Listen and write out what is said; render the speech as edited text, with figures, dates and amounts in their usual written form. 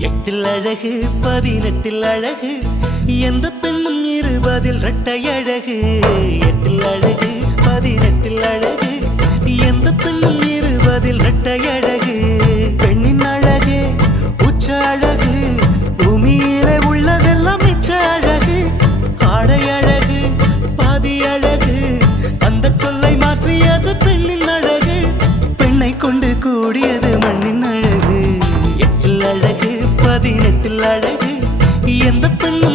எட்டில் அழகு 18 அழகு எந்த பெண்ணும் 20 இரட்டை அழகு எட்டில் அழகு 18 அழகு எந்த பெண்ணும் 20 இரட்டை அழகு பெண்ணின் அழகே உச்ச அழகு பூமியிலே உள்ளதெல்லாம் மிச்ச அழகு ஆடை அழகு பாதி அழகு அந்த சொல்லை மாற்றியது பெண்ணின் அழகு பெண்ணை கொண்டு கூடியது மண்ணின் அழகு எட்டில் அழகு 18 அழகு எந்த பெண்ணும்